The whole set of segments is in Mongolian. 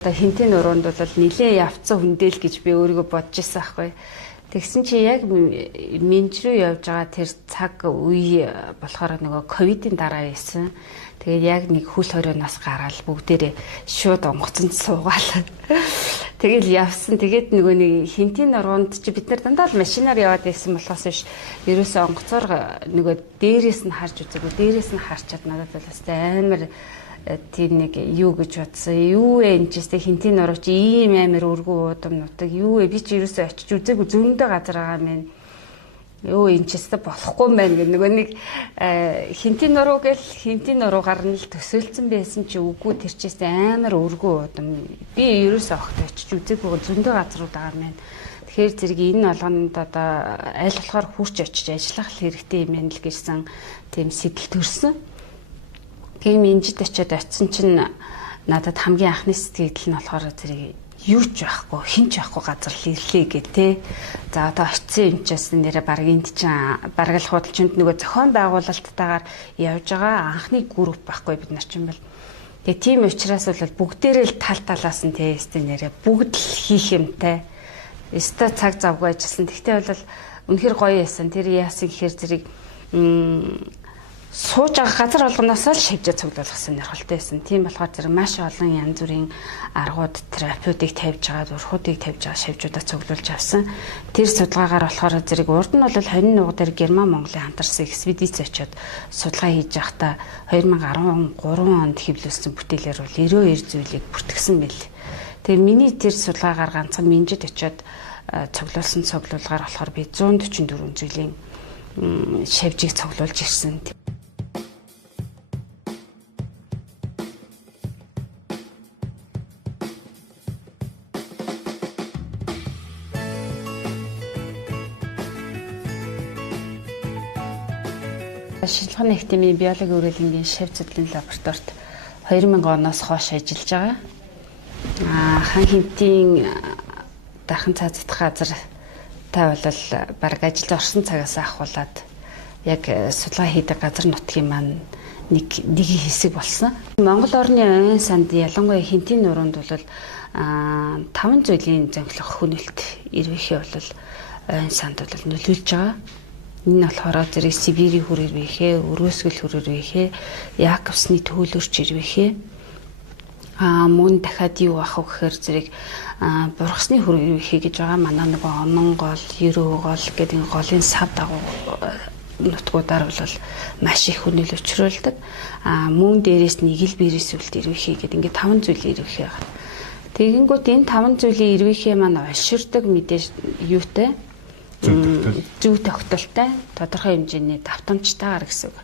Одоо хинтийн уруунд бол нилээ явцсан хүндэл гэж би өөрийгөө бодож ирсэн аахгүй. Тэгсэн чи яг минж рүү явж байгаа тэр цаг үе болохоор нөгөө ковидын дараа байсан. Тэгээд яг нэг хөл хорионоос гараад бүгдээрээ шууд онгоцонд суугаал. Тэгэл явсан. Тэгээд нөгөө нэг хинтийн уруунд чи бид нар дандаа л машинаар яваад байсан болохоос биш. Ерөөсөө онгоцоор нөгөө дээрээс нь харж үзээгүй. Дээрээс нь харчаад надад бол амар тийм нэг юу гэж бодсон. Юу вэ энэ ч хинтийн уруу чи ийм амар өргөө удам нутаг. Юу вэ би чи ерөөсөө очиж үзээгүй зөндөө газар байгаа мэн. Юу энэ ч болохгүй юм байна гэх нөгөө нэг хинтийн уруу гэл хинтийн уруугаар нь л төсөөлцөн байсан чи үгүй тэр чээс амар өргөө удам. Би ерөөсөө огт очиж үзээгүй зөндөө газрууд байгаа мэн. Тэгэхээр зэрэг энэ болгонд одоо аль болохоор хурч очиж ажиллах хэрэгтэй юм байна л гэсэн тийм сэтэл төрсөн. Тийм инжид очиод очисон чинь надад хамгийн анхны сэтгэл нь болохоор зэрэг юу ч байхгүй, хин ч байхгүй газар л ирлээ гэ тэ. За одоо очисон юм чаас нэрэ баг энд чинь бараг л худалчинд нөгөө зохион байгуулалттайгаар явж байгаа анхны групп байхгүй бид нар чинь бол. Тэгээ тийм учраас бол бүгдээрээ л тал талаас нь тэстэй нэрэ бүгд л хийх юмтай. Өстой цаг завгүй ажилласан. Тэгтээ бол үнэхэр гоё яасан. Тэр яасан гэхээр зэрэг сууж байгаа газар болгоноос л шивжээ цуглуулах сонирхолтой байсан. Тийм болохоор зэрэг маш олон янз бүрийн аргууд, терапиутыг тавьж байгаа, урхуудыг тавьж байгаа шивжүүдээ цуглуулж авсан. Тэр судалгаагаар болохоор зэрэг урд нь бол 20 нуга дээр Герман Монголын хамтарсан экспедиц очиод судалгаа хийж байхдаа 2013 онд хэвлүүлсэн бүтээлээр бол 92 зүйлийг бүртгэсэн байл. Тэгээ миний тэр судалгаагаар ганцхан минжид очиод цуглуулсан цуглуулгаар болохоор би 144 зүйлийн шивжийг цуглуулж ирсэн. Шинжилгээний Академийн биологи үргэлэнгийн шив зэдлэн лабораторид 2000 оноос хойш ажиллаж байгаа. Хан хинтийн дархан цааздах газар та бол бараг ажиллаж орсон цагаас ахуулаад яг судалгаа хийдэг газар нутгийн маань нэг хэсэг болсон. Монгол орны ойн санд ялангуяа хинтийн нуруунд бол 5 зүйлийн зөнгөлөх хөнөлт ирвэхээ бол ойн санд бол нөлөөлж байгаа. Энэ болохоор зэрэг Сибирийн хүр ирвэхээ, өрөөсгөл хүр ирвэхээ, Яаковсны төөлөрч ирвэхээ. Мөн дахиад юу ах вэ гэхээр зэрэг бургасны хүр ирвэхээ гэж байгаа. Манай нөгөө онон гол, ерөө гол гэдэг энэ голын сав дагуу нутгуудаар бол маш их хөнөөл учруулдаг. Мөн дээрээс нэг л бирээс үлд ирвэхээ гэдэг ингээд 5 зүйл ирвэхээ байгаа. Тэгэнгүүт энэ 5 зүйлийн ирвэхээ маань оширдаг мэдээж юутай зөв тогтолтой тодорхой хэмжээний давтамжтайгаар гэсэн үг.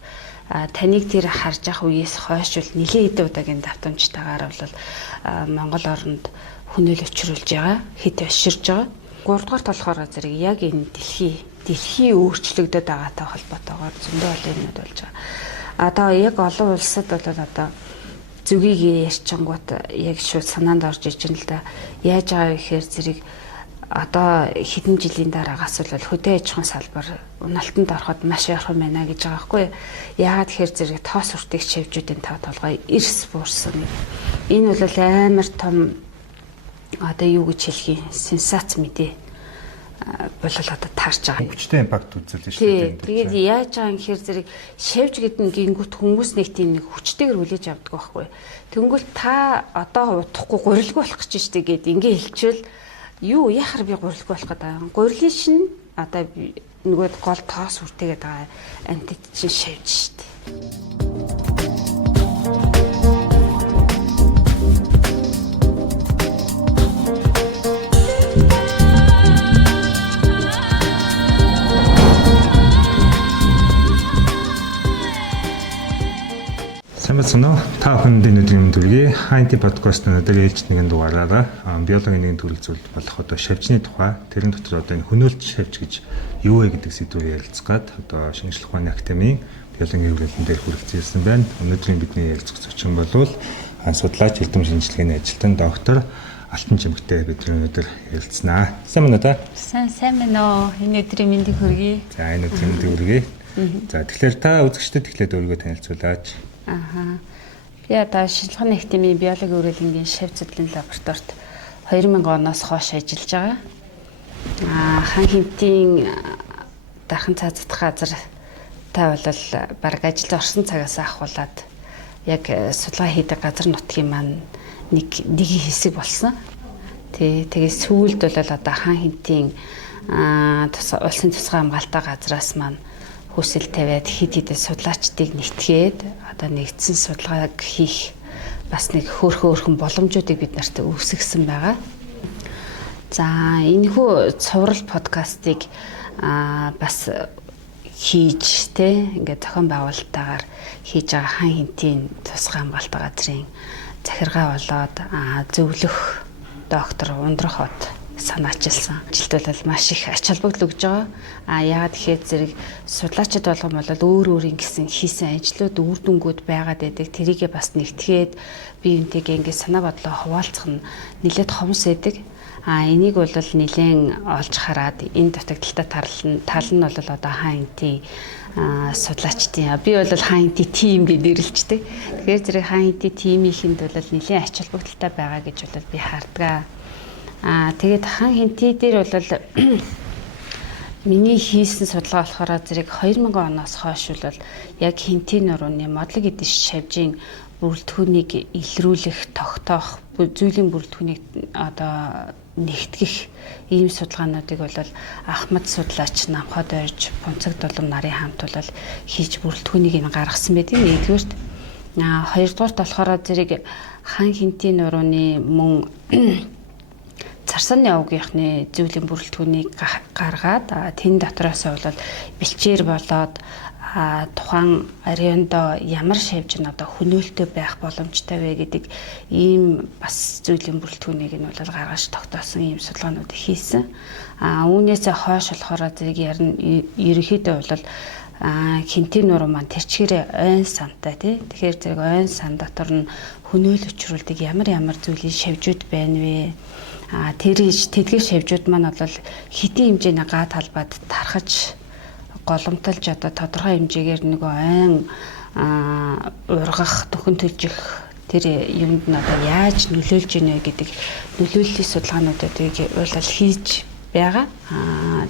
Таныг тэр харж ах үеэс хойш бол нэлээд хэдэн удаагийн давтамжтайгаар бол Монгол оронд хөнөөл учруулж байгаа, хит оширж байгаа. 3 дугаар болохоор зэрэг яг энэ дэлхий өөрчлөгдөд байгаатай холбоотойгоор зөндөө олон юмуд болж байгаа. Одоо яг олон улсад бол одоо зүгийг ярьчингууд яг шууд санаанд орж иж байна л да. Яаж байгаа вэ гэхээр зэрэг одоо хэдэн жилийн дараагаас бол хөдөө аж ахуйн салбар уналтанд ороход маш ярхан байна гэж байгаа байхгүй. Яагаад тэгэхээр зэрэг тоос уртыг шивжүүдийн тав толгой эрс буурсан. Энэ бол амар том одоо юу гэж хэлхий сенсац мэдээ болол одоо таарч байгаа. Хүчтэй импакт үзүүлж шүү дээ. Тэгээд яаж байгаа юм гэхээр зэрэг шивж гэдэг нь гингүүт хүмүүс нэг тийм нэг хүчтэйгээр хүлээж авдаг байхгүй. Тэнгүүл та одоо удахгүй гурилгүй болох гэж штэ гэд ингээ хэлчихвэл юу яхаар би гурилгүй болох гэдэг. Гурилын шин одоо нөгөө гол тоос үртэйгээд байгаа антид чинь шивж штэ. Сайн та бүхэнд өнөөдрийн мэндүргий Хайнти подкаст өнөөдөр ээлж нэгэн дугаараараа биологийн нэгэн төрөл зүйл болох одоо шавьчны тухай тэрэн дотор одоо энэ хөнөөлт шавьч гэж юу вэ гэдэг сэдвээр ярилцгаад одоо шинжлэх ухааны академийн биологийн хөвлөлтөн дээр хүрэлцүүлсэн байна. Өнөөдрийн бидний ярилцах зочин болвол судлаач элдэм шинжилгээний ажилтан доктор Алтан Жимгтэй бид өнөөдөр ярилцсанаа. Сайн байна уу та? Сайн байна уу. Энэ өдрийн мэндийг хүргэе. За энэ өдрийн мэндийг хүргэе. За тэгэхээр та үзэгчдэд эхлээд өөрийгөө танилцуулаач. Та шинжилгээний хэмжээний биологи үрэлэнгийн шив зэдлийн лабораторид 2000 оноос хойш ажиллаж байгаа. Хан хэмтийн дархан цааздах газар та бол бараг ажилд орсон цагаас ахуулаад яг судалгаа хийдэг газар нутгийн маань нэг хэсэг болсон. Тэгээ сүүлд бол одоо хан хэмтийн улсын тусгай хамгаалалтаа газраас маань хүсэл тавиад хэд хэдэн судлаачдыг нэтгээд одоо нэгдсэн судалгааг хийх бас нэг хөөрхөн боломжуудыг бид нарт үүсгэсэн байгаа. За энэхүү цуврал подкастыг бас хийж ингээд зохион байгуулалтаагаар хийж байгаа хан хэмтийн тусгай хамгаалалтаа газрын захиргаа болоод зөвлөх доктор Ундрах хот санаачилсан. Ажилд бол маш их ач холбогдол өгж байгаа. Яагаад гэхээр зэрэг судлаачид болгон бол өөрийн гэсэн хийсэн ажлууд үр дүнгууд байгаад байдаг. Тэрийгээ бас нэгтгээд бие биентэйгээ ингээд санаа бодлоо хуваалцах нь нэлээд хомс байдаг. Энийг бол нэлээд олж хараад энэ дутагдaltaй тал нь бол одоо хан хэмтийн судлаачдын би бол хан хэмтийн тим гэж нэрлэлцдэг. Тэгэхээр зэрэг хан хэмтийн тимийнхэнд бол нэлээд ач холбогдолтой байгаа гэж бол би хардгаа. Тэгээд хан хэмтий дээр бол миний хийсэн судалгаа болохоор зэрэг 2000 оноос хойш бол яг хэмтийн нурууны модлог эдэш шавжийн бүрэлдэхүүнийг илрүүлэх, тогтоох, зүйлийн бүрэлдэхүүнийг одоо нэгтгэх ийм судалгаануудыг бол Ахмад судлаач Намхад ойрж Бунцаг Дулам нарын хамт бол хийж бүрэлдэхүүнийг нь гаргасан байдаг. Нэгдүгээрт хоёрдугаарт болохоор зэрэг хан хэмтийн нурууны мөн царсаны овгийнхны зүйлийн бүрэлдэхүүнийг гаргаад тэн дотроос бол бэлчээр болоод тухайн райондоо ямар шавж нь одоо хөнөөлтөй байх боломжтой вэ гэдэг ийм бас зүйлийн бүрэлдэхүүнийг нь бол гаргаж тогтоосон ийм судалгаанууд хийсэн. Үүнээс хойш болохоор зэрэг ерөнхийдөө бол хэмтийн нуруу маань тэрчгээрээ ойн сантай тий. Тэгэхээр зэрэг ойн сан дотор нь хөнөөл өчрүүлдэг ямар зүйлийн шавжууд байна вэ? Тэдгээр шавжууд маань бол хэдийн хэмжээний га талбайд тархаж голомтолж одоо тодорхой хэмжээгээр нэг ойн ургах, төхөн төжих тэр юмд нь одоо яаж нөлөөлж ийнэ гэдэг нөлөөллийн судалгаануудыг бол хийж байгаа.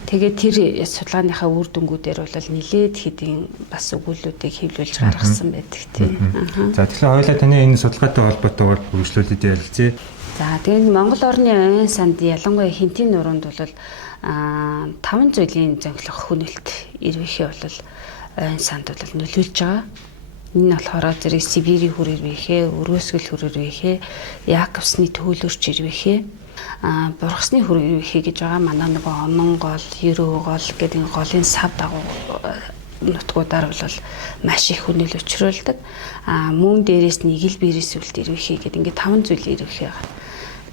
Тэгээд тэр судалгааныхаа үр дүнгуудээр бол нэлээд хэдийн бас өгүүлбэрүүдийг хэвлүүлж гаргасан байдаг тийм. За тэгэхээр хоёулаа таны энэ судалгаатай холбоотойгоор үргэлжлүүлээд ярилцъя. За тэгээд Монгол орны ойн санд ялангуяа хэмтийн нуруунд бол 5 зүйлийн зөнгөлөх хөнөөлт ирвэхээ бол ойн санд бол нөлөөлж байгаа. Энэ болохоор зэрэг Сибирийн хүр ирвэхээ, өрөөсгөл хүр ирвэхээ, Яаковсны төөлөрч ирвэхээ, бургасны хүр ирвэхээ гэж байгаа. Манай нэг онон гол, ерөө гол гэдэг энэ голын сав дагуу нутгуудаар бол маш их хөнөөл өчрүүлдэг. Мөн дээрээс нэг л биерээс үлд ирвэхээ гэдэг ингээд 5 зүйл ирвэхээ байгаа.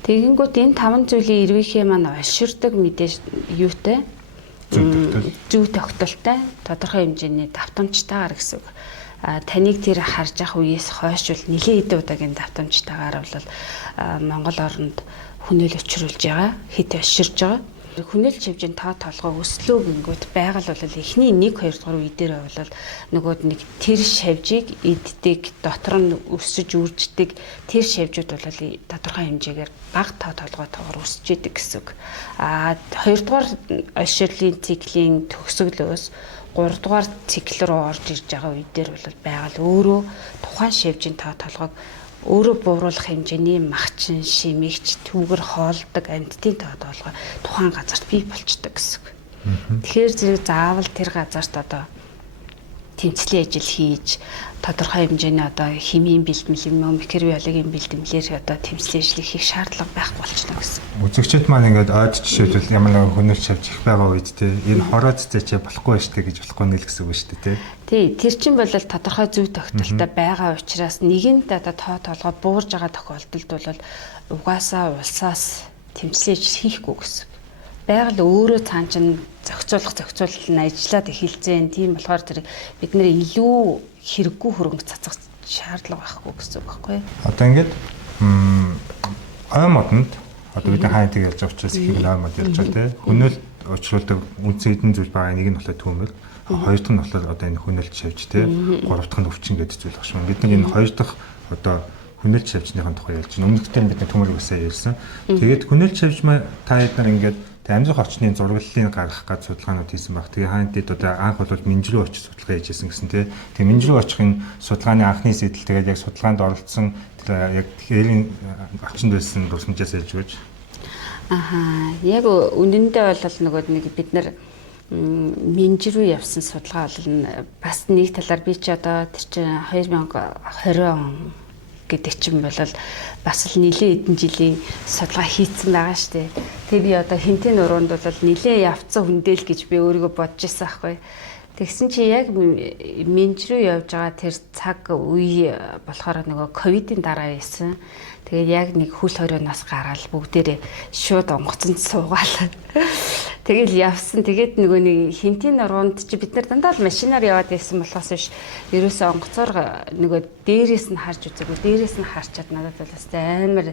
Тэгэнгүүт энэ 5 зүйлийн ирвэхээ маань олширдаг мэдээж юутай зөв тогтолтой тодорхой хэмжээний давтамжтайгаар гэсэн үг. Таныг тэр харж ах үеэс хойш бол нэлээд хэдэн удаагийн давтамжтайгаар бол Монгол оронд хөнөөл өчрүүлж байгаа, хит олширж байгаа. Хөнөөлт шавжийн тоо толгой өслөө гингүүт байгаль бол эхний 1-2 дугаар үе дээр бол нөгөөд нэг тэр шавжийг иддэг, дотор нь өсөж үрждэг тэр шавжууд бол тодорхой хэмжээгээр бага тоо толгойтойгоор өсөж идэг гэсэн үг. 2 дугаар олширлын циклийн төгсгөлөөс 3 дугаар цикл рүү орж ирж байгаа үе дээр бол байгаль өөрөө тухайн шавжийн тоо толгойг өөрөө бууруулах хэмжээний махчин, шимэгч, түүгэр хоолдог амьтдын тоо толгой тухайн газарт бий болчдөг гэсэн үг. Тэгэхээр зэрэг заавал тэр газарт одоо тэмцлийн ажил хийж тодорхой хэмжээний одоо химийн бэлтгэл, микробиологийн бэлтгэлээр одоо тэмцлийн ажил хийх шаардлага байхгүй болчихно гэсэн. Үзэгчид маань ингээд ойд жишээлбэл ямар нэгэн хөнөөлт шавж их байгаа үед те энэ хороо цэцээч болохгүй байж тээ гэж болохгүй нэл гэсэн үг шүү дээ те. Тий, тэр чинь бол тодорхой зөв тогтолтой байгаа учраас нэгэнд одоо тоо толгой буурж байгаа тохиолдолд бол угаасаа улсаас тэмцлийн ажил хийхгүй гэсэн. Байгаль өөрөө цаан чинь зохицуулалт нь ажиллаад эхэлсэн. Тийм болохоор тэр бид нэр илүү хэрэггүй хөрөнгө цацах шаардлага байхгүй гэсэн үг байхгүй юу? Одоо ингээд ой модонд одоо бид хаан тийг ярьж байгаа учраас их ой мод ярьж байгаа те. Хөнөөлт учруулдаг үнцэн хэдэн зүйл байгаа. Нэг нь болохоор түүмэл, хоёр дахь нь болохоор одоо энэ хөнөөлт шавж те. Гурав дахь нь өвчин гэдэг зүйл багш. Бид нэг энэ хоёр дахь одоо хүнэлт шавьчныхын тухай ярьж байна. Өмнөдөө бид төмөр үсээ ярьсан. Тэгээд хүнэлт шавьчмаа та хэд нар ингээд амьдрах орчны зураглалыг гаргах гэж судалгаанууд хийсэн баг. Тэгээ хаантд одоо анх бол Минжрүү очих судалгаа хийжсэн гэсэн тий. Тэгээ Минжрүү очихын судалгааны анхны сэтэл тэгээд яг судалгаанд оролцсон яг тэрийн орчинд байсан дурсамжаас ялж өгөөж. Яг үнэндээ бол нөгөө нэг бид нар Минжрүү явсан судалгаа бол бас нэг талаар би ч одоо тэр чинь 2020 он гэдэг чинь бол бас л нэлээд хэдэн жилийн судалгаа хийцэн байгаа шүү дээ. Тэгээ би одоо хинтийн уруунд бол нэлээд явцсан хүндэл гэж би өөрийгөө бодож ирсэн байхгүй. Тэгсэн чи яг Минжрүү явж байгаа тэр цаг үе болохоор нөгөө ковидын дараа байсан. Тэгээд яг нэг хөл хорионоос гараад бүгдээрээ шууд онгоцонд суугаал. Тэгэл явсан. Тэгээд нөгөө нэг хинтийн уруунд чи бид нар дандаа л машинаар яваад байсан болохоос биш. Ерөөсөө онгоцоор нөгөө дээрээс нь харж үзээгүй. Дээрээс нь харчаад надад бол амар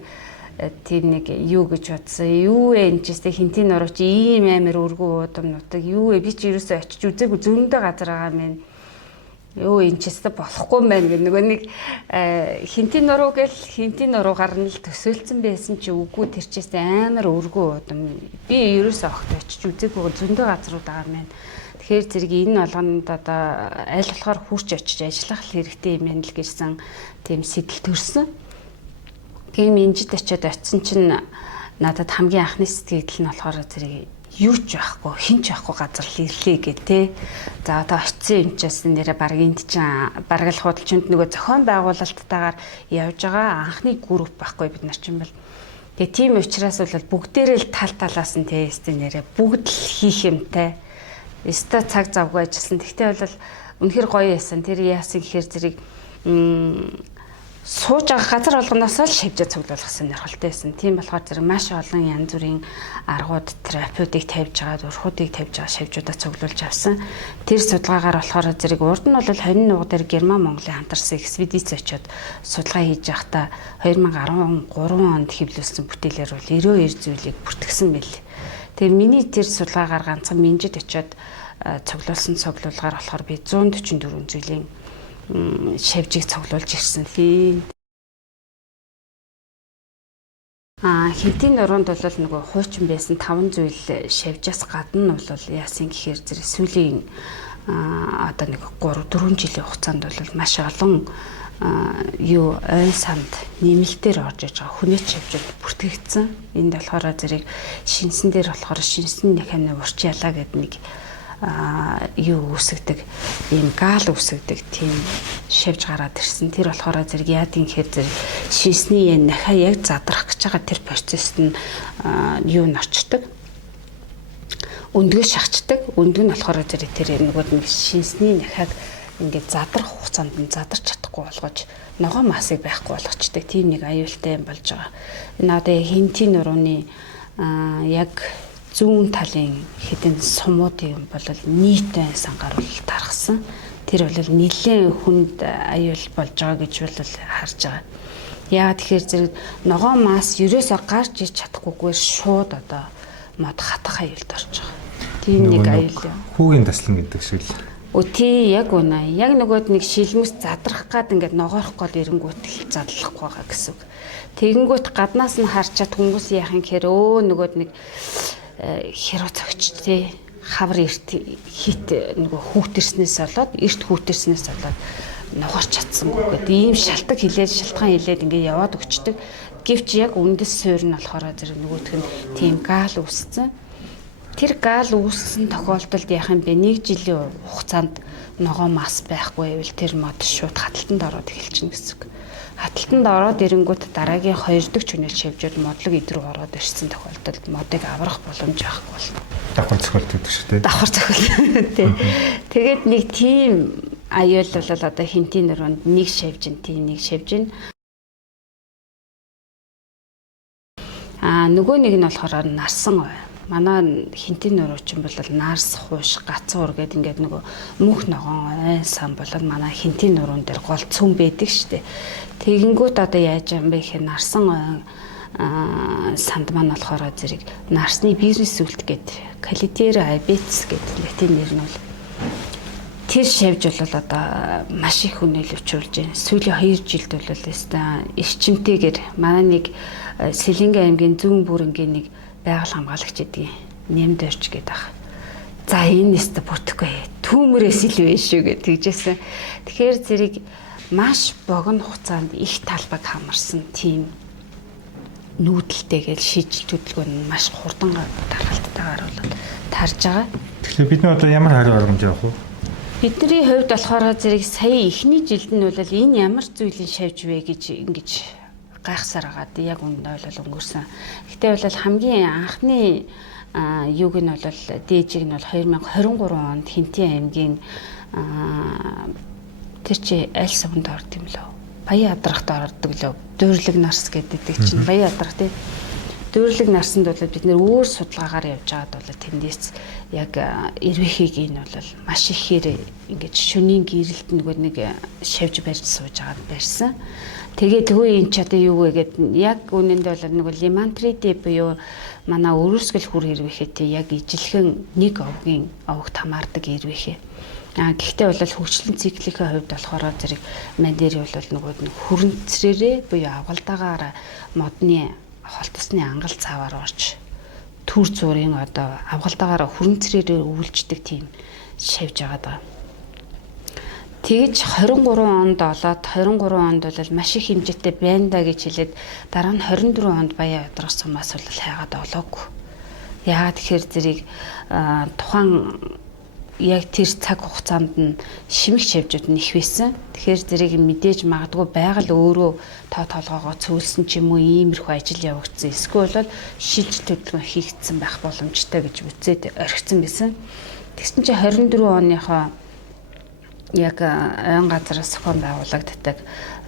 тийм нэг юу гэж бодсон. Юу вэ энэ ч гэсэн хинтийн уруу чи ийм амар өргөө удам нутаг. Юу вэ би ч ерөөсөө очиж үзээгүй зөндөө газар байгаа мэн. Юу энэ ч гэсэн болохгүй мэн гэх нөгөө нэг хинтийн уруу гэл хинтийн уруугаар нь л төсөөлцөн байсан чи үгүй тэр чээс амар өргөө удам. Би ерөөсөө огт очиж үзээгүй зөндөө газрууд байгаа мэн. Тэгэхээр зэрэг энэ болгонд одоо аль болохоор хурч очиж ажиллах хэрэгтэй юм байна л гэсэн тийм сэтэл төрсөн. Тэгээ Минжид очисон чинь надад хамгийн анхны сэтгэл нь болохоор зэрэг юу ч байхгүй, хин ч байхгүй газар л ирлээ гэ тэ. За одоо очисон юм чаас нэрэ баг энд чинь бараг л худалчинд нөгөө зохион байгуулалттайгаар явж байгаа анхны групп байхгүй бид нар чинь бол. Тэгээ тийм учраас бол бүгдээрээ л тал талаас нь тесттэй нэрэ бүгд л хийх юмтай. Өстө цаг завгүй ажилласан. Тэгтээ бол үнэхэр гоё яасан. Тэр яасан гэхээр зэрэг сууж байгаа газар болгоноос л шивжээ цуглуулах сонирхолтой байсан. Тийм болохоор зэрэг маш олон янз бүрийн аргууд, терапиудыг тавьж байгаа, урхуудыг тавьж байгаа шивжүүдээ цуглуулж авсан. Тэр судалгаагаар болохоор зэрэг урд нь бол 20 нууг дээр Герман Монголын хамтарсан экспедиц очиод судалгаа хийж байхдаа 2013 онд хэвлүүлсэн бүтээлээр бол 92 зүйлийг бүртгэсэн байл. Тэгээ миний тэр судалгаагаар ганцхан Минжид очиод цуглуулсан цуглуулгаар болохоор би 144 зүйлийн шавьжийг цуглуулж ирсэн. Хинтийн уруунд бол нөгөө хуучин байсан 5 зүйл шавьжаас гадна нь бол яасан гэхээр зэрэг сүүлийн одоо нэг 3-4 жилийн хугацаанд бол маш олон юу ой санд нэмэлтээр орж иж байгаа хүнээч шавьжууд бүртгэгдсэн. Энд болохоор зэрэг шинсэн дээр болохоор шинсэн механик урч ялаа гэдэг нэг юу үсгдэг ийм гал үсгдэг тийм шавж гараад ирсэн. Тэр болохоор зэрэг яадын гэхээр зэрэг шинсний нахаа яг задрах гэж байгаа тэр процесс нь юу ночдөг. Өндгөө шахацдаг. Өндгөө нь болохоор зэрэг тэр нөгөө нэг шинсний нахааг ингээд задрах хугацаанд нь задарч чадахгүй болгож ногоон масыг байхгүй болгочтой. Тийм нэг аюултай юм болж байгаа. Энэ одоо хинтийн урууны яг зүүн талын хэдэн сумуудын бол нийтэн сангаар бол тархсан. Тэр бол нэлээд хүнд аюул болж байгаа гэж бол харж байгаа. Яагаад тэгэхээр зэрэг ногоон мас ерөөсөө гарч иж чадахгүйгээр шууд одоо мод хатах аюулд орж байгаа. Тийм нэг аюул юм. Хүүгийн таслан гэдэг шиг л. Тий яг үнэ. Яг нөгөөд нэг шилмэс задрах гад ингээд ногоорох гол эренгүүт л задлахгүй байгаа гэсэн үг. Тэгэнгүүт гаднаас нь харчаад хүмүүс яах юм гэхээр нөгөөд нэг хероо цогч тий хавар эрт хит нөгөө хүүтэрснээс болоод эрт хүүтэрснээс болоод нугарч чадсангүй гэдэг ийм шалтгаан хилээд ингээд яваад өгчдөг. Гэвч яг үндэс суурь нь болохоор зэрэг нөгөөх нь тийм гал үүссэн. Тэр гал үүссэн тохиолдолд яах юм бэ? 1 жилийн хугацаанд ногоон мас байхгүй байвал тэр мод шууд хаталтанд ороод эхэлчихнэ гэсэн үг. Хаталтанд ороод ирэнгүүт дараагийн 2 дахь чүнэл шивжүүд модлог идрүү ороод ирсэн тохиолдолд модыг аврах боломж байхгүй болно. Давхар цохилт гэдэг шүү дээ. Давхар цохилт тий. Тэгээд нэг тийм аюул бол одоо хинтийн нуруунд нэг шивжин тийм нэг шивжин. Нөгөө нэг нь болохоор нарсан ой. Манай хинтийн нуруучин бол нарс хууш гацуур гэдэг ингээд нөгөө мөнх ногоон сан болоод манай хинтийн нуруун дээр гол цөм байдаг штэ. Тэгэнгүүт одоо яаж юм бэ гэхээр нарсан санд маань болохоор зэрэг нарсны бизнес үлт гэдэг калитер айбетс гэдэг латин нэр нь бол тэр шавж бол одоо маш их хүнэл өчрүүлж байна. Сүүлийн 2 жилд бол өстой эрчимтэйгээр манай нэг Сэлэнгэ аймгийн зүүн бүрэнгийн нэг байгаль хамгаалагч эдгийн нэмд орч гээд ах. За энэ нэстэ бүтэхгүй түүмрээс ил вэ шүү гэж тэгжсэн. Тэгэхээр зэрэг маш богино хугацаанд их талбайг хамарсан тийм нүүдэлтэйгээр шийдэл хөдөлгөөн нь маш хурдан тархалтайгаар бол тарж байгаа. Тэгэхээр бид нар одоо ямар хариу аргамж явах вэ? Бидний хувьд болохоор зэрэг сая эхний жилд нь бол энэ ямар зүйлийн шавж вэ гэж ингэж гайхсаар агаад яг үндэ бол өнгөрсөн. Гэтэ бол хамгийн анхны юуг нь бол дээжиг нь бол 2023 онд Хинтэн аймгийн тэр чи аль сувнд орд юм лөө? Баян адрахт ордог лөө. Дуурлаг нарс гэдэг чинь Баян адрах тий. Дуурлаг нарсанд бол бид нэр өөр судалгаагаар явж байгаад бол тэндээс яг эрвэхийг нь бол маш ихээр ингэж шөнийн гэрэлт нэг шавж барьж сууж байгаад барьсан. Тэгээ тэгвэл энэ ч одоо юу вэ гэд яг үнэндээ бол нэг лимантрити буюу манай өрөөсгөл хүр эрвэхтэй яг ижилхэн нэг овогт хамаардаг эрвэхээ. Гэхдээ бол хөгжлөн циклийн хувьд болохоор зэрэг мань дээр бол нэг хүрэнцрээрээ буюу авгалдаагаар модны холтосны ангал цааваар орж түр зургийн одоо авгалдаагаар хүрэнцрээрээ өвлждэг тийм шавж байгаа. Тэгж 23 онд олоод 23 онд бол маш их хэмжээтэй байна да гэж хэлээд дараа нь 24 онд Баян адрах сумаас бол хайгаад олоогүй. Яагаад тэгэхээр зэрэг тухайн яг тэр цаг хугацаанд нь шимэг шавжууд нь их байсан. Тэгэхээр зэрэг мэдээж магадгүй байгаль өөрөө тоо толгоогоо цөөлсөн ч юм уу иймэрхүү ажил явагдсан. Эсвэл бол шилж төлөвлөгөө хийгдсэн байх боломжтой гэж үзээд орхисон байсан. Тэгсэн чинь 24 оныхоо яг ойн газараас зохион байгуулагддаг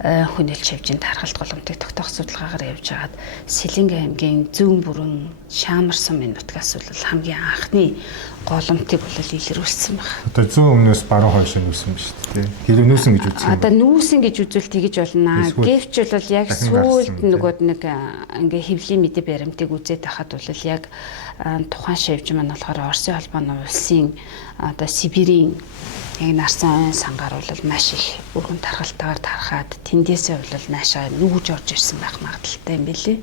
хүнэлт шавжийн тархалт голомтыг тогтоох судалгаагаар явж хагаад Сэлэнгэ аймгийн зүүн бүрэн Шаамар сумын нутгаас бол хамгийн анхны голомтыг бол илрүүлсэн байна. Одоо зүүн өмнөөс баруун хойш нүүсэн ба шүү дээ. Хэрэг нүүсэн гэж үзсэн. Одоо нүүсэн гэж үзвэл тэгэж болно. Гэвч бол яг сүүлд нөгөөд нэг ингээ хэвлийн мэдээ баримтыг үзээд байхад бол яг тухайн шавж маань болохоор Оросын холбооны улсын одоо Сибирийн яг нарсан сангаар бол маш их өргөн тархалтайгаар тархаад тэндээсээ бол наашаа нүүж орж ирсэн байх магадaltaй юм билий.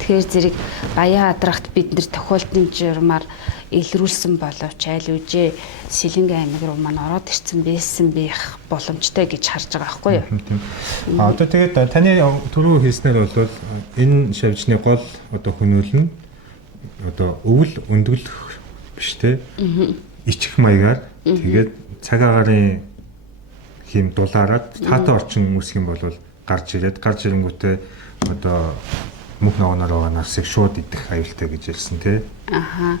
Тэгэхээр зэрэг Баян адрахт бид нэр тохиолдсон журмаар илрүүлсэн боловч айл үжээ Сэлэнгэ аймаг руу маань ороод ирсэн байсан байх боломжтой гэж харж байгаа байхгүй юу? Одоо тэгээд таны түрүү хэлснээр бол энэ шавжны гол одоо хөнөөл нь одоо өвөл өндгөлөх биш те. Ичих маягаар тэгээд цаг агарын хим дулаараад таатай орчин үүсэх юм бол гарч ирэнгүүтээ одоо мөх ногооноор нарсыг шууд идэх аюултай гэж хэлсэн тий. Аха.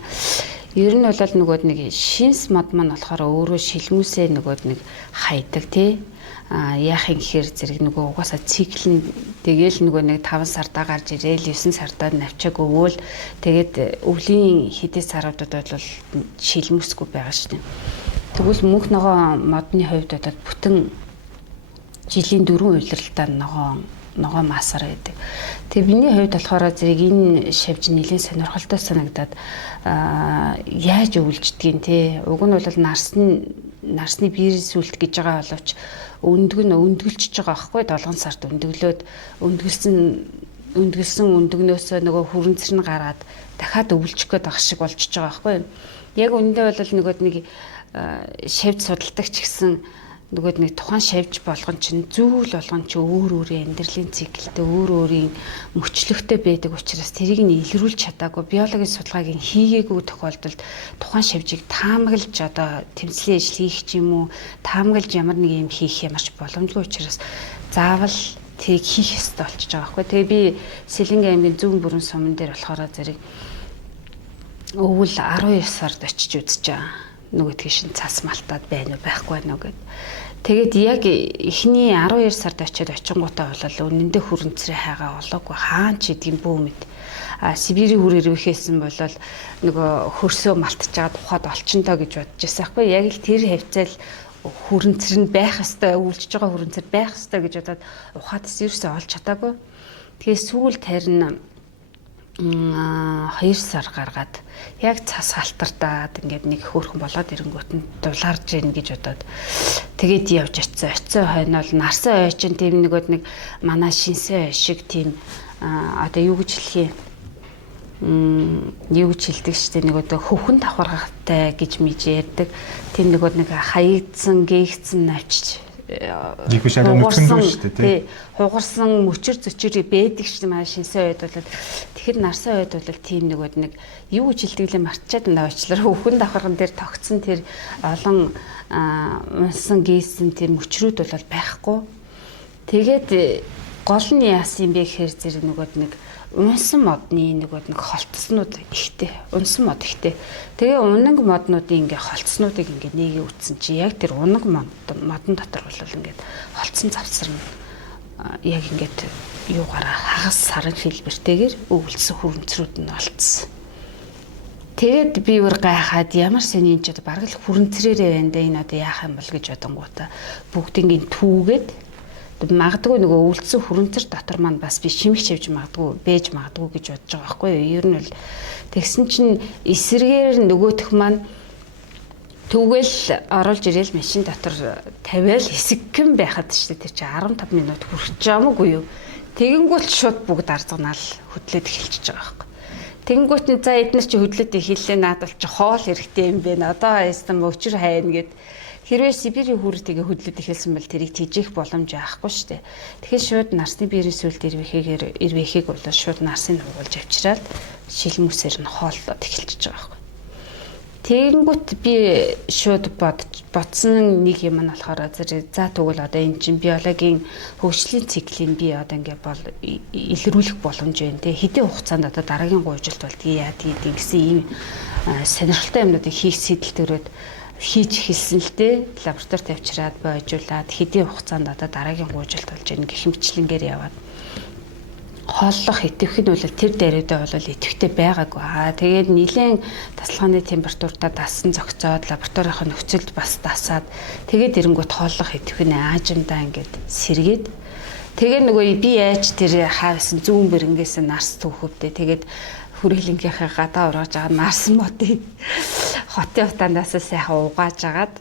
Ер нь бол нөгөөд нэг шинс мод маань болохоор өөрөө шилмүсээ нөгөөд нэг хайдаг тий. Яах юм гэхээр зэрэг нөгөө угаасаа цикл нь тэгээл нөгөө нэг 5 сардаа гарч ирээл 9 сардаа навчааг өвөөл тэгээд өвлийн хэдэн саруудад бол шилмүсгүй байгаа шүү дээ. Тэгвэл мөнх ногоо модны хувьд одоо бүтэн жилийн 4 улиралтай ногоо масаар байдаг. Тэгээ миний хувьд болохоор зэрэг энэ шавж нэлийн сонирхолтой санагдаад яаж өвлждгийг те уг нь бол нарсны биерс үлт гэж байгаа боловч өндгөлж байгаа байхгүй 7 сард өндгөлөөд өндгөлсөн өндгнөөсөө нөгөө хүрэнцэр нь гараад дахиад өвлжих гээд ах шиг болчихж байгаа байхгүй. Яг үндэ бол нөгөөд нэг шавж судалдагч гэсэн нөгөөд нэг тухайн шавж болгон чинь зүйл болгон чинь өөр өөрийн амьдралын циклтэй өөр өөрийн мөчлөгтэй байдаг учраас тэрийг нь илрүүлж чадаагүй биологийн судалгааг хийгээгүй тохиолдолд тухайн шавжийг таамаглаж одоо тэмцлийн ажил хийх ч юм уу таамаглаж ямар нэг юм хийх ямарч боломжгүй учраас заавал тэрийг хийх ёстой болчихж байгаа байхгүй. Тэгээ би Сэлэнгэ аймгийн зүүн бүрэн суман дээр болохоор зэрэг өвөл 12 сард очиж үзэж байгаа. Нөгөөдгөө шин цас малтаад байна уу байхгүй байна уу гэд. Тэгээд яг эхний 12 сард очиод очингуудаа болол үнэндээ хүрэнцрээ хайгаа олоогүй хаан ч идгийн бүү мэд. Сибирийн хүр ирвэхээсэн болол нөгөө хөрсөө малтж байгаа тухайд олчондоо гэж бодож байсан байхгүй. Яг л тэр хавцал хүрэнцэр нь байх хэвээр өвлжж байгаа хүрэнцэр байх хэвээр гэж бодоод ухаадс ерөөсөө олж чадаагүй. Тэгээ сүүлд харин 2 сар гаргаад яг цас халтардаад ингээд нэг хөөрхөн болоод ирэнгүүт нь дулаарж ийн гэж бодоод тэгээд явж очисон. Очисон хойно бол нарсан ой чинь тийм нэг манай шинсэн ой шиг тийм одоо юу гэж хэлэх юм юу гэж хэлдэг штэ нэг одоо хөвхөн давхаргатай гэж мэж ярьдаг. Тийм нэг хаягдсан гээгдсэн навчиж нэг биш арай нүцгэн шүү дээ тий. Хугарсан мөчөр зөчөр байдаг шүү дээ манай шинсэн ойд бол тэгэхээр нарсан ойд бол тийм нэг юу гэж хэлдэг лээ мартчихад байна уучлаарай. Хөвхөн давхарган дээр тогтсон тэр олон унсан гийсэн тэр мөчрүүд бол байхгүй. Тэгээд гол нь яасан юм бэ гэхээр зэрэг нэг унсан модны нэг холтснууд ихтэй. Унсан мод ихтэй. Тэгээ унанг моднуудын ингээ холтснуудыг ингээ нэгээ үтсэн чи яг тэр унанг модон дотор бол ингээд холтсон завсар нь яг ингээд юугаараа хагас сарын хэлбэртэйгээр өвлөсөн хүрэнцрүүд нь олцсон. Тэгээд би өөр гайхаад ямар сони энэ ч одоо бараг л хүрэнцрээрээ байна да энэ одоо яах юм бол гэж бодонгуудаа бүгднийг түүгээд магадгүй нөгөө өвлөсөн хүрэнцэр дотор маань бас би шимэг шивж магадгүй бэж магадгүй гэж бодож байгаа байхгүй юу. Ер нь бол тэгсэн чинь эсрэгээр нөгөөх маань түгэл оруулж ирээл машин дотор тавиал хэсэгхэн байхад шүү дээ. Тэр чинь 15 минут хүрч ямаагүй юу. Тэгэнгүүт шууд бүгд арзганаал хөдлөөд эхэлчихэж байгаа байхгүй. Тэгэнгүүт нь за эднэр чи хөдлөөд эхэллээ наад бол чи хоол хэрэгтэй юм бэ. Одоо ястан мөвчөр хайна гэд хэрвээ Сибирийн хүүр тэгээ хөдлөд эхэлсэн бол тэрийг тижээх боломж байхгүй шүү дээ. Тэгэхээр шууд нарсны биерийн сүлд ирвэхийг бол шууд нарсыг нугуулж авчираад шилмүсээр нь хооллоод эхэлчихэж байгаа байхгүй. Тэгэнгүүт би шууд бодсон нэг юм нь болохоор за тэгвэл одоо эн чинь биологийн хөгжлийн циклийн би одоо ингээд бол илрүүлэх боломж байна те. Хэдийн хугацаанд одоо дараагийн гуйжилт бол яа гэдэг гэсэн ийм сонирхолтой юмнуудыг хийх сэдэлтэрүүд хийж эхэлсэн л дээ. Лабораторид авчираад бойжуулаад хэдийн хугацаанд одоо дараагийн гуйжилт болж ийн гэх мэтчлэнгээр яваад хооллох идэвх нь бол тэр дээрээ бол идэвхтэй байгаагүй. Тэгээд нэлээд тасалгааны температуртаа дасан зохицоод лабораторийн нөхцөлд бас дасаад тэгээд эрэнгүүт хооллох идэвх нь аажимдаа ингээд сэргээд тэгээд нөгөө би яаж тэр хаасан зүүн бэрэнгээс нарс түүхөвдөө тэгээд хүрээлэнгийнхээ гадаа ургаж байгаа нарс модыг хотын утаандаас сайхан угааж агаад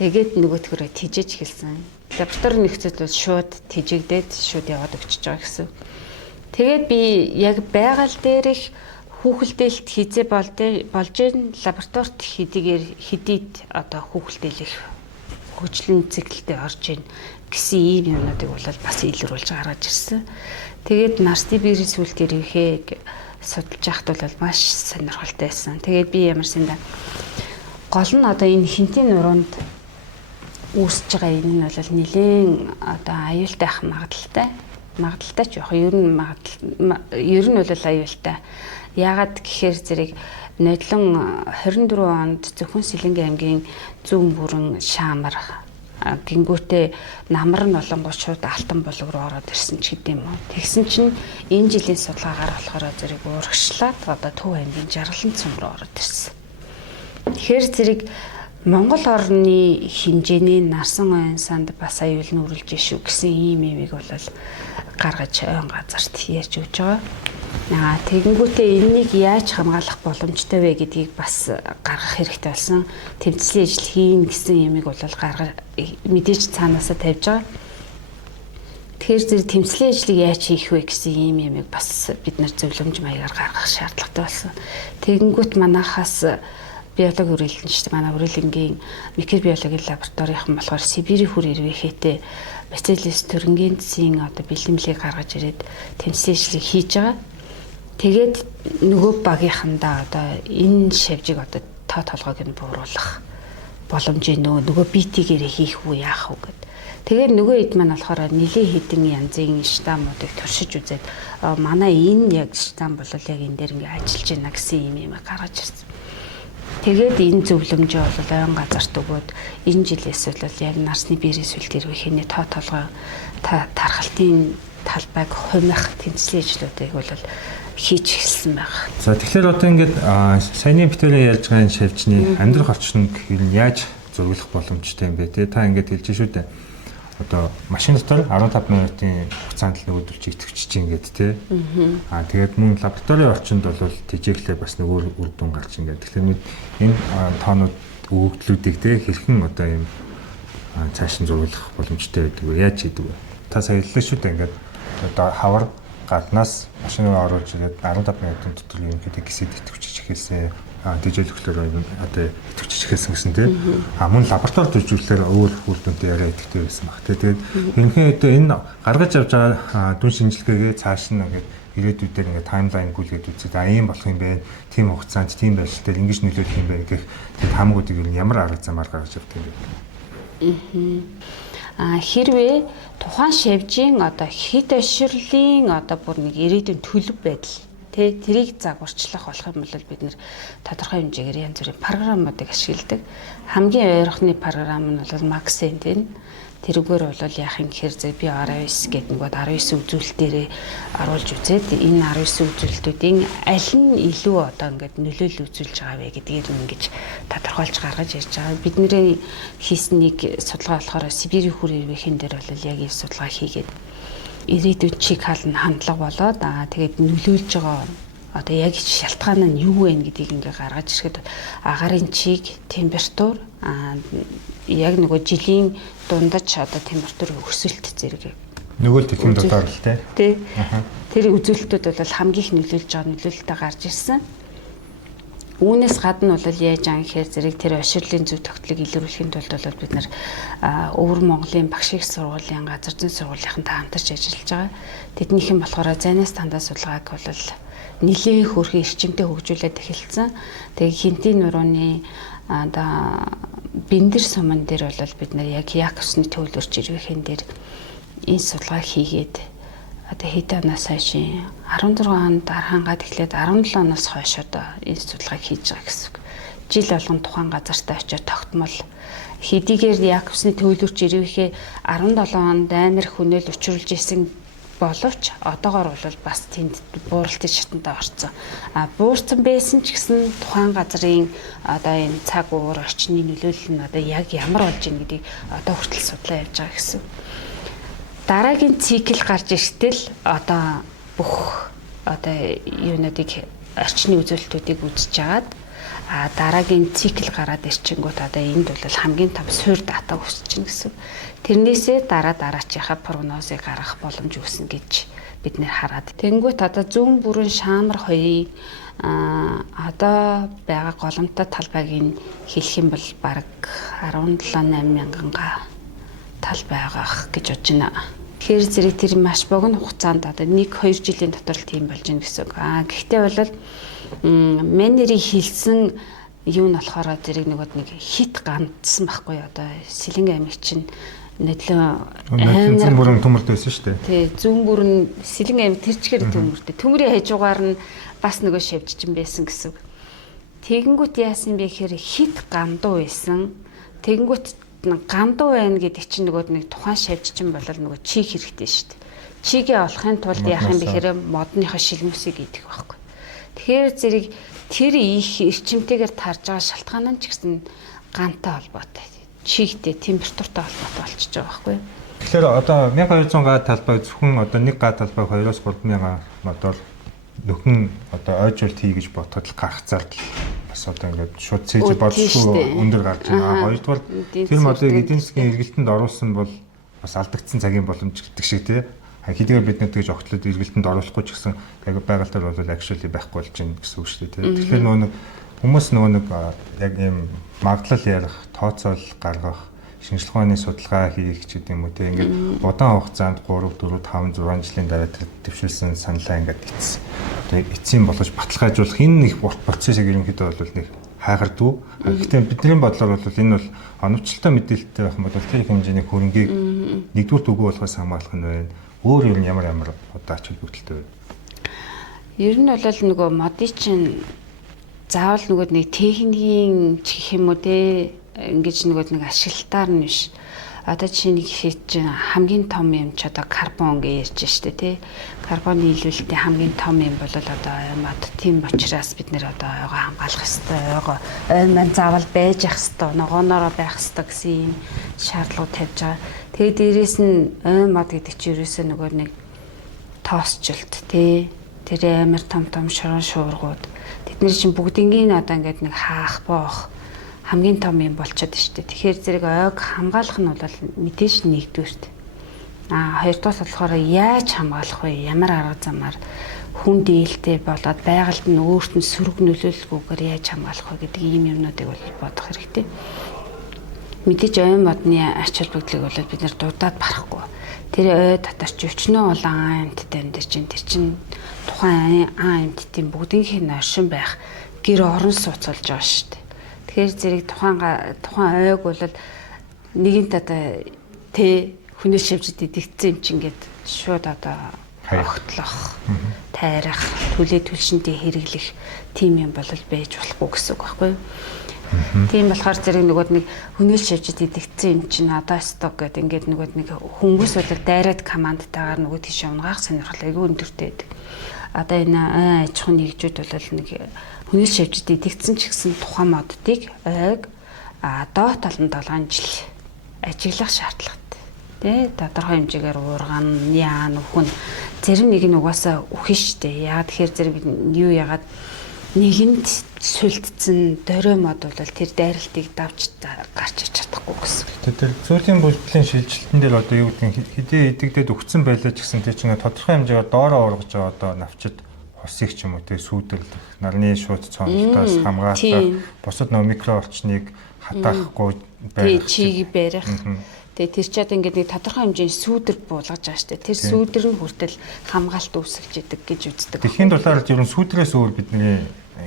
тэгээд нөгөөтгөрөө тижэж эхэлсэн. Лабораторийн нөхцөл бол шууд тижэгдээд шууд яваад өгчөж байгаа гэсэн. Тэгээд би яг байгаль дээрх хүүхэлдээлт хийзээ болж ийн лабораторид хэдийд одоо хүүхэлдэйлэх хөгжлийн циклдээ орж ийн гэсэн ийм юмнуудыг бол бас илрүүлж гаргаж ирсэн. Тэгээд нарсны биерийн сүлд ирвэхийг судалж яхад бол маш сонирхолтой байсан. Тэгээд би ямарсандаа гол нь одоо энэ хинтийн нуруунд үүсэж байгаа энэ нь бол нэлээд одоо аюултай ах магадaltaй ч яг ер нь бол аюултай. Яагаад гэхээр зэрэг нодлон 24 онд зөвхөн Сэлэнгийн аймгийн зүүн бүрэн Шаамар гингүүтээ намар нь олонгоо шууд Алтан булаг руу ороод ирсэн ч гэдэм юм. Тэгсэн чинь энэ жилийн судалгаагаар болохоор зэрэг урагшлаад одоо Төв аймгийн Жаргалан цум руу ороод ирсэн. Тэгэхээр зэрэг Монгол орны хэмжээний нарсан ойн санд бас аюул нь үргэлж шүү гэсэн ийм юмыг бол гаргаж ойн газарт ярьж өгч байгаа. Тэгэнгүүтээ энэнийг яаж хамгаалах боломжтой вэ гэдгийг бас гаргах хэрэгтэй болсон. Тэмцлийн ажил хийн гэсэн юмыг бол мэдээж цаанаасаа тавьж байгаа. Тэгэхээр зэрэг тэмцлийн ажлыг яаж хийх вэ гэсэн ийм юмыг бас бид нар зөвлөмж маягаар гаргах шаардлагатай болсон. Тэгэнгүүт манайхаас биологи хүрээлэн шүү дээ. Манай хүрээлэнгийн микробиологийн лабораторийн болохоор Сибирийн хүр ирвэхээтэй бациллус төрөнгийн цэсийн одоо бэлэмлийг гаргаж ирээд тэмцлийн ажлыг хийж байгаа. Тэгээд нөгөө багийнхандаа одоо энэ шавжийг одоо тоо толгойг нь бууруулах боломжийн нөгөө битгээр хийх үү яах вэ гэд. Тэгээд нөгөө хэд маань болохоор нэлээд хэдэн янзын штаммуудыг туршиж үзээд манай энэ яг штамм бол яг энэ дээр ингээ ажиллаж байна гэсэн юм гаргаж ирсэн. Тэгээд энэ зөвлөмжөө бол ойн газарт өгөөд энэ жилээс бол яг нарсны биерийн сүлд ирвэхний тоо толгой тархалтын талбайг хумих тэмцлийн ажлуудыг бол хийж эхэлсэн байна. За тэгэхээр одоо ингээд саяны битүүрээ ярьж байгаа энэ шавьчны амьдрах орчныг юу яаж зөргөлөх боломжтой юм бэ те? Та ингээд хэлж шүү дээ. одоо машин дотор 15 минутын хугацаанд л нөгөөдөлч итгэвчиж ингээд тий. Тэгээд мөн лабораторийн орчинд бол тэжээглээ бас нөгөө үр дүн гарч ингээд. Тэгэхээр энэ тоонууд өгөгдлүүдийг тий хэрхэн одоо ийм цааш нь зургуулах боломжтой байдаг вэ? Яаж хийдэг вэ? Та сая хэллээ шүү дээ ингээд одоо хавар гаднаас машинаа оруулж ирээд 15 минутын дотор ерөнхийдөө гисэд итгэвчиж эхэлсэн. Тэжээлөхлөөр одоо итгэвчиж эхэлсэн гэсэн тийм. Мөн лабораторид үзүүлэхээр өөр үр дүнтэй яриа идэвхтэй байсан баг. Тэгээд ерөнхийдөө энэ гаргаж авч байгаа дүн шинжилгээгээ цааш нь ингээд ирээдүйдээр ингээд таймлайн гүйлгээд үзээд ийм болох юм бэ? Тийм хугацаанд тийм байдлаар ингэж нөлөөлөх юм бэ гэх тэр хамгуудыг ер нь ямар арга замаар гаргаж авдаг юм бэ? Хэрвээ тухайн шавжийн одоо хэд оширлын одоо бүр нэг ирээдүйн төлөв байдал тэрийг загварчлах болох юм бол бид нэр тодорхой хэмжээгээр янз бүрийн програмуудыг ашигладаг. Хамгийн ойрхны програм нь бол Maxent энэ. Тэрүүгээр бол яах юм гэхээр би 19 гэдэг нэг 19 үзүүлэлтээрээ оруулж үзээд энэ 19 үзүүлэлтүүдийн аль нь илүү одоо ингээд нөлөөлөл үзүүлж байгаа вэ гэдгийг ингэж тодорхойлж гаргаж ирж байгаа. Бидний хийсэн нэг судалгаа болохоор Сибирийн хүр ирвэхэн дээр бол яг ийм судалгаа хийгээд ирээдүйд чиг хаална хандлага болоод тэгээд нөлөөлж байгаа одоо яг шалтгаан нь юу вэ гэдгийг ингээ гаргаж ирэхэд агарын чиг, температур яг нөгөө жилийн дундаж одоо температур өсөлт зэрэг нөгөө л тэхэн дотор л тий. Тэр үзүүлэлтүүд бол хамгийн их нөлөөлж байгаа нөлөөлөлтөй гарч ирсэн. Үүнээс гадна бол яаж аа гэхээр зэрэг тэр оширлын зөв тогтолцоог илрүүлэхийн тулд бол бид нар Өвөр Монголын багш их сургуулийн газар зүйн сургуулийнхантай хамтарч ажиллаж байгаа. Тэднийхэн болохоор зайнаас тандаа судалгааг бол нэлээд хөрхөн эрчимтэй хөгжүүлээд эхэлсэн. Тэгээ хинтийн нурууны одоо бэндэр суман дээр бол бид нар яг усны төвлөрч ирвэхэн дээр энэ судалгаа хийгээд одоо хэдэн оноос хойш 16 онд дархангаад эхлээд 17 оноос хойш одоо энэ судалгааг хийж байгаа гэсэн үг. Жил болгон тухайн газартаа очиод тогтмол хэдийгээр усны төвлөрч ирвэхээ 17 онд амар хөнөөл учруулж исэн боловч одоогоор бол бас тэнд бууралтын шатанд орсон. Буурсан байсан ч гэсэн тухайн газрын одоо энэ цаг уур орчны нөлөөлөл нь одоо яг ямар болж ийн гэдгийг одоо хүртэл судлаа явж байгаа гэсэн. Дараагийн цикл гарч ирэхдээ одоо бүх одоо юунуудыг орчны үзүүлэлтүүдийг үзэж агаад дараагийн цикл гараад ирчингүүд одоо энд бол хамгийн том суурь дата өсчихнэ гэсэн. Тэрнээсээ дараачихаа прогнозыг гаргах боломж үүснэ гэж бид нэр хараад. Тэнгүүт одоо зүүн бүрэн Шаамар хоёрын одоо байгаа голомтой талбайг хэлэх юм бол бараг 17-8 мянган тал байгаах гэж бодож байна. Тэгэхээр зэрэг тэр маш богино хугацаанд одоо 1-2 жилийн дотор л тийм болж ийн гэсэн үг. Гэхдээ бол Менери хэлсэн юу нь болохоор зэрэг нэг хит гандсан байхгүй одоо Сэлэнгэ аймаг чинь зүүн бүрэн төмөрд байсан шүү дээ. Тий, зүүн бүрэн Сэлэнгэ аймаг тэрчгээр төмөрдөө. Төмрийн хажуугаар нь бас нөгөө шавжчин байсан гэсэн үг. Тэгэнгүүт яасан бэ гэхээр хит гандуу байсан. Тэгэнгүүт гандуу байна гэдэг чинь нөгөө нэг тухайн шавжчин болол нөгөө чиг хэрэгтэй шүү дээ. Чигээ олохын тулд яах юм бэ гэхээр модныхоо шилмүсийг идэх байхгүй. Тэгэхээр зэрэг тэр их эрчимтэйгээр тарж байгаа шалтгаан нь ч гэсэн гантай холбоотой. Чигтэй, температуртай холбоотой болчихж байгаа байхгүй. Тэгэхээр одоо 1200 га талбай зөвхөн одоо нэг га талбай 2-3 мянган модоор нөхөн одоо ойжуулт хий гэж бодоход л гарах зардал бас одоо ингээд шууд цээж болшгүй өндөр гарч байна. Хоёрдугаар тэр модыг эдийн засгийн эргэлтэнд оруулсан бол бас алдагдсан цагийн боломж гэдэг шиг тий. Хэдийгээр бид нэг тэгж огтлоод эргэлтэнд оруулахгүй ч гэсэн яг байгальтаар бол actually байхгүй болж байна гэсэн үг шүү дээ тий. Тэгэхээр нөгөө хүмүүс нөгөө яг ийм магадлал ярих, тооцоол гаргах, шинжилгээ ухааны судалгаа хийх ч гэдэг юм уу тий. Ингээд удаан хугацаанд 3, 4, 5, 6 жилийн дараа дэвшүүлсэн саналаа ингээд эцсэн. Одоо эцсийн болгож баталгаажуулах энэ нэг процессыг ерөнхийдөө бол нэг хайхардгүй. Гэхдээ бидний бодлоор бол энэ бол оновчлолтой мэдээлэлтэй байх юм бол тэр хэмжээний хөрөнгийг нэгдүгээр үгүй болохоос хамгаалах нь байна. Өөр юм ямар одоо ач холбогдолтой вэ? Ер нь бол нөгөө модын чинь заавал нөгөө нэг техникийн ч гэх юм уу те ингэж нөгөө нэг ашиглалтаар нь биш. Одоо жишээ нэг хийж хамгийн том юм ч одоо карбон гэж ярьж штэ тий. Карбоны нийлүүлэлтийн хамгийн том юм бол одоо мод. Тийм учраас бид нэр одоо ойгоо хамгаалах хэрэгтэй. Ойн маань заавал байж ах хэрэгтэй. Ногооноороо байх хэрэгтэй гэсэн юм шаардлага тавьж байгаа. Тэгээд дээрэс нь ойн мод гэдэг чинь ерөөсөө нөгөө нэг тоосчлт тий. Тэр амар том шорон шуургууд. Тэдний чинь бүгднийг одоо ингээд нэг хаах боох хамгийн том юм болчиход штэ. Тэгэхээр зэрэг ойг хамгаалах нь бол мэдээж нэгдүгürt. Хоёрдугаар болохоор яаж хамгаалах вэ? Ямар арга замаар хүн дээлтэй болоод байгальд нь өөрт нь сөрөг нөлөөлөлгүйгээр яаж хамгаалах вэ гэдэг ийм юмнуудыг бол бодох хэрэгтэй. Мэдээж ойн модны ач холбогдлыг бол бид нэр дурдаад барахгүй. Тэр ой татарч өчнөө олон амьттай энэ чинь тэр чинь тухайн амьтдын бүгдийнх нь оршин байх гэр орон сууцолж байгаа штэ. Тэгэхээр зэрэг тухайн ойг бол нэгэнт одоо тэ хүнээс шавжид идэгдсэн юм чинь ингээд шууд одоо огтлох, тайрах, төлшөнтэй хэрэглэх тийм юм бол байж болохгүй гэсэн үг байхгүй юу? Тийм болохоор зэрэг нөгөө нэг хүнээс шавжид идэгдсэн юм чинь одоо сток гэдэг ингээд нөгөө нэг хүмүүс бол дайраад командтайгаар нөгөө тийш унгаах сонирхол айгүй өндөртэй байдаг. Одоо энэ аж ахуйн нэгжүүд бол нэг хүнээс шавжид идэгдсэн ч гэсэн тухайн моддыг ойг доод талын 7 жил ажиглах шаардлагатай. Тэ тодорхой хэмжээгээр уурган, яан, өхөн зарим нэг нь угаасаа үхэн штэ. Яа тэгэхээр зэрэг юу ягаад нэгэнд сүлдсэн дөрөө мод бол тэр дайралтыг давж гарч иж чадахгүй гэсэн. Тэр зүйлийн бүртгэлийн шилжилтэн дээр одоо юу гэдэг нь хэдий идэгдээд өгцөн байлаа ч гэсэн тэр чинь тодорхой хэмжээгээр доороо ургаж байгаа одоо навчид усыг ч юм уу тий сүйдэрлэх, нарны шууд цонхтоос хамгаалах, бусад нөө микро орчныг хатаахгүй байх, чийг барих. Тэгээ тэр ч одоо ингээд нэг тодорхой хэмжээний сүүдэр буулгаж байгаа штэ. Тэр сүүдэр нь хүртэл хамгаалт үүсгэж идэг гэж үздэг. Тэхийн тулаар ер нь сүүдрээс өөр бидний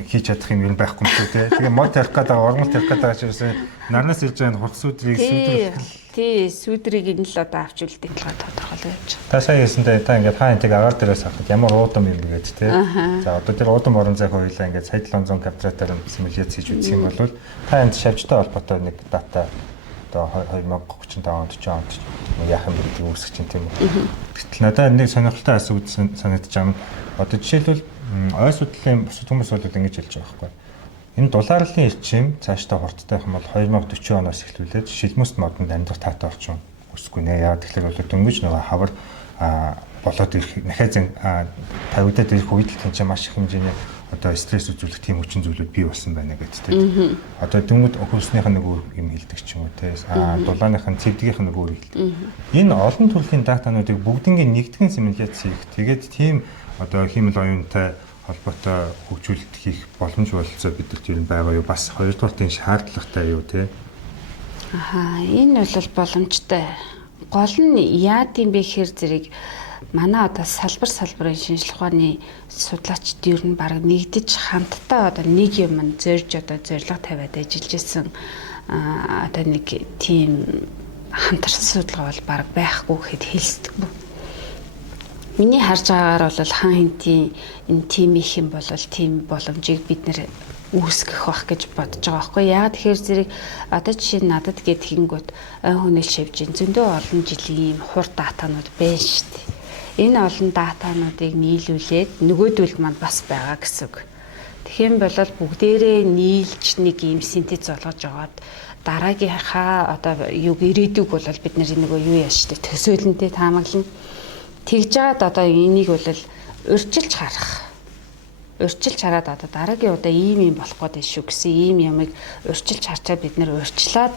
хийж чадах юм ер нь байхгүй юм шүү тий. Тэгээ мод тарих гэдэг, ургамал тарих гэдэг чинь нарнаас ирж байгаа хурц сүүдрийг сүүдрэх. Тий, сүүдрийг нь л одоо авч үлдэх талаар тодорхойлоо явж байгаа. Та сая хэлсэндээ та ингээд хаа энтиг агаар дээрээс авахд ямар уудам юм бэ гэдэг тий. За одоо тэр уудам орон зайг хоёулаа ингээд сая 700 квадратаар симуляц хийж үзэх юм бол та энд шавжтай холбоотой нэг дата одоо 2035 онд ч онд яах юм бэ гэдэг үүсгэж чинь тийм үү. Гэтэл надад нэг сонирхолтой асуулт санагдаж байна. Одоо жишээлбэл ой судлалын бусад хүмүүс бол ингэж хэлж байгаа байхгүй. Энэ дулаарлын эрчим цаашдаа хурдтай байх юм бол 2040 оноос эхлүүлээд шилмөст модонд амьдрах таатай орчин үсэхгүй нэ. Яа тэгэхээр бол дөнгөж нөгөө хавар болоод ирэх дахиад 50-даад ирэх үед л тэнцээ маш их хэмжээний одоо стресс үзүүлэх тийм хүчин зүйлүүд бий болсон байна гэдэг тийм. Одоо дөнгөд хөлснийх нь нөгөө юм хэлдэг ч юм уу тийм. Дулааных нь цэвдгийнх нь нөгөө хэлдэг. Энэ олон төрлийн датануудыг бүгднийг нэгтгэн симуляц хийх. Тэгээд тийм одоо химэл оюунтай холбоотой хөгжүүлэлт хийх боломж бололцоо бидэрт ер нь байгаа юу? Бас хоёрдугаарт шаардлагатай юу те? Энэ бол боломжтой. Гол нь яа гэм бэ гэхээр зэрэг манай одоо салбарын шинжилгээ ухааны судлаачид ер нь баг нэгдэж хамтдаа одоо нэг юм зорж одоо зорилго тавиад ажиллаж исэн одоо нэг тийм хамтарсан судалгаа бол баг байхгүй гэхэд хэлсдэг. Миний харж байгаагаар бол хаан хинтийн энэ тим их юм бол тийм боломжийг бид нэр үүсгэх байх гэж бодож байгаа байхгүй яа тэгэхээр зэрэг одоо жишээ нь надад гэдгийгүүд ой хүнэл шавж зөндөө олон жилийн хурд датанууд байна шүү дээ. Энэ олон датануудыг нийлүүлээд нөгөөдөл манд бас байгаа гэсэн үг. Тэгхийн болол бүгдээрээ нийлж нэг юм синтез болгож аваад дараагийнхаа одоо юг ирээдүг бол бид нөгөө юу яаш штэ төсөөлөнтэй таамаглана. Тэгж жаад одоо энийг бол урьдчилж хараад одоо дараагийн удаа ийм болох гээд шүү гэсэн ийм ямыг урьдчилж харчаад бид нэр урьдчилаад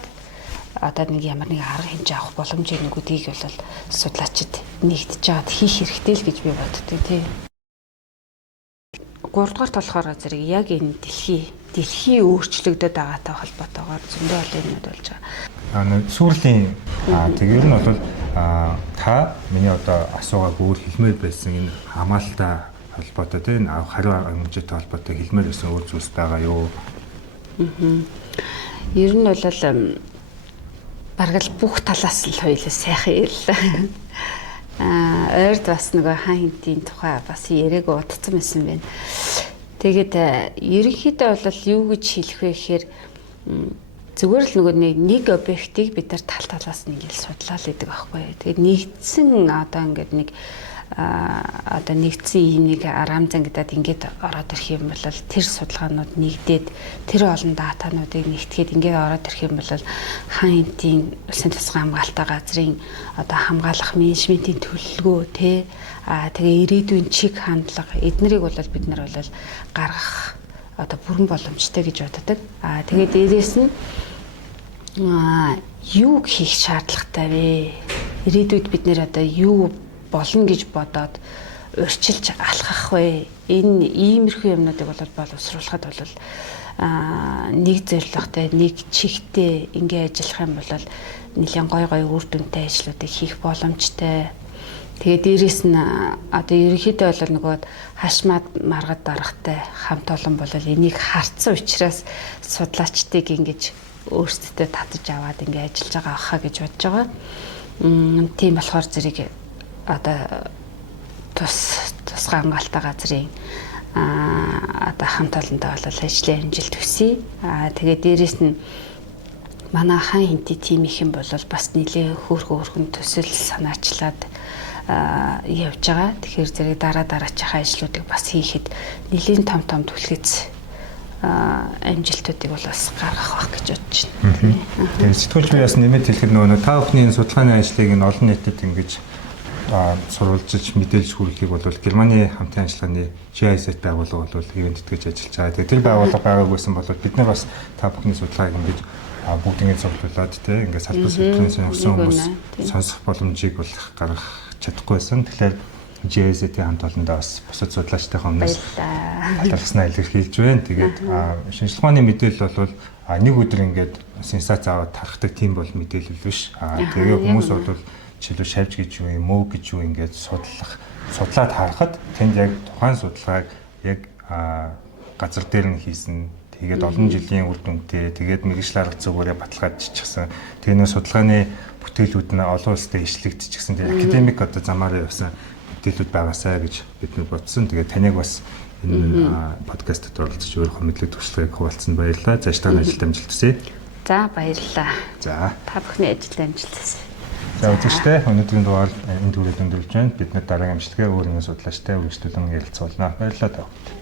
одоо нэг ямар нэг арга хэмжээ авах боломжийг нэгүүдийг бол судлаачид нэгдэж жаад хийх хэрэгтэй л гэж би боддог тий. 3 дугаарт болохоор зэрэг яг энэ дэлхий өөрчлөгдөд байгаатай холбоотойгоор зөндөө олон юмуд болж байгаа. Сүрлийн тэр нь бол та миний одоо асуугааг өөр хэлмээр байсан энэ хамгаалалтаа холбоотой тийм хариу хэмжээтэй холбоотой хэлмээр байсан өөр зүйлс байгаа юу? Ер нь бол бараг л бүх талаас л хоёулаа сайхан ярил. Ойрд бас нөгөө хаан хинтийн тухай бас яриаг удацсан байсан байна. Тэгээд ерөнхийдөө бол юу гэж хэлэх вэ гэхээр зүгээр л нөгөө нэг объектыг бид нар тал талаас нь ингээл судлаа л гэдэг аахгүй. Тэгээд нэгдсэн одоо ингээд нэг одоо нэгдсэн энийг рамзангидад ингээд ороод ирэх юм бол тэр судалгаанууд нэгдээд тэр олон датануудыг нэгтгэхэд ингээд ороод ирэх юм бол хаан хэмтийн улсын тусгай хамгаалалтаа газрын одоо хамгаалах менежментийн төлөвлөгөө тэгээ ирээдүйн чиг хандлага эднэрийг бол бид нар бол гаргах одоо бүрэн боломжтой гэж боддог. Тэгээд дээрээс нь юу хийх шаардлагатай вэ? Ирээдүйд бид нэр одоо юу болно гэж бодоод урьдчилж алхах вэ? Энэ иймэрхүү юмнуудыг боловсруулахад бол нэг зорилготой, нэг чигтээ ингээ ажиллах юм бол нэлээд гой үр дүнтэй ажлуудыг хийх боломжтой. Тэгээд дээрэс нь одоо ерөнхийдөө бол нөгөө хашмаад маргад дарахтай хамт олон бол энийг харцсан учраас судлаачдыг ингэж өөрсдөө татаж аваад ингээ ажиллаж байгаа хаа гэж бодож байгаа. Тийм болохоор зэрэг одоо тусгай хамгаалалтаа газрын одоо хамт олонтой бол ажлын амжилт хүсье. Тэгээд дээрэс нь манай хаан хинти тим их юм бол бас нэлээ хөөрхөн төсөл санаачлаад явж байгаа. Тэгэхээр зэрэг дараачихаа ажлуудыг бас хийхэд нэлийн том түлхэц амжилтуудыг бол бас гаргах байх гэж бодож байна. Тэгээд сэтгүүлч би бас нэмэт хэлэхэд нөгөө та бүхний судалгааны ажлыг нь олон нийтэд ингэж сурвалжилж мэдээлж хүргэхийг бол Германы хамтын ажиллагааны GIZ байгууллага бол ивент тэтгэж ажиллаж байгаа. Тэгээд тэр байгууллага байгаагүйсэн бол бид нар бас та бүхний судалгааг ингэж бүгд ингэж цуглуулад ингээд салбар сэдвийн сонирхсан хүмүүс сонсох боломжийг бол гаргах чадахгүйсэн. Тэгэхээр GIZ-ийн хамт олондоо бас бусад судлаачтай хүмүүс талархснаа илэрхийлж байна. Тэгээд шинжилгээ ухааны мэдээлэл бол нэг өдөр ингээд сенсац аваад тархдаг тийм бол мэдээлэл биш. Тэгээ хүмүүс бол жишээлбэл шавж гэж юу юм уу гэж юу ингээд судлаад харахад тэнд яг тухайн судалгааг яг газар дээр нь хийсэн. Тэгээд олон жилийн үр дүнтэй тэгээд мэргэжил арга зүгээрээ баталгаад чичгсэн. Тэгээ нөө судалгааны бүтээлүүд нь олон улсад ишлэгдчихсэн. Тэгээд академик одоо замаараа явсан бүтээлүүд байгаасаа гэж бид нар бодсон. Тэгээд таныг бас энэ подкастт оролцож өөрийнхөө мэдлэг туршлагыг хуваалцсан баярлалаа. Цаашдаа ажилд амжилт хүсье. За баярлалаа. За та бүхний ажилд амжилт хүсье. За үзэгчтэй өнөөдрийн дугаар энэ төрөйд өндөрлж байна. Бид дараагийн амжилтгээ өөр нэгэн судлаачтай үргэлжлүүлэн ярилцуулна. Баярлалаа та бүхэнд.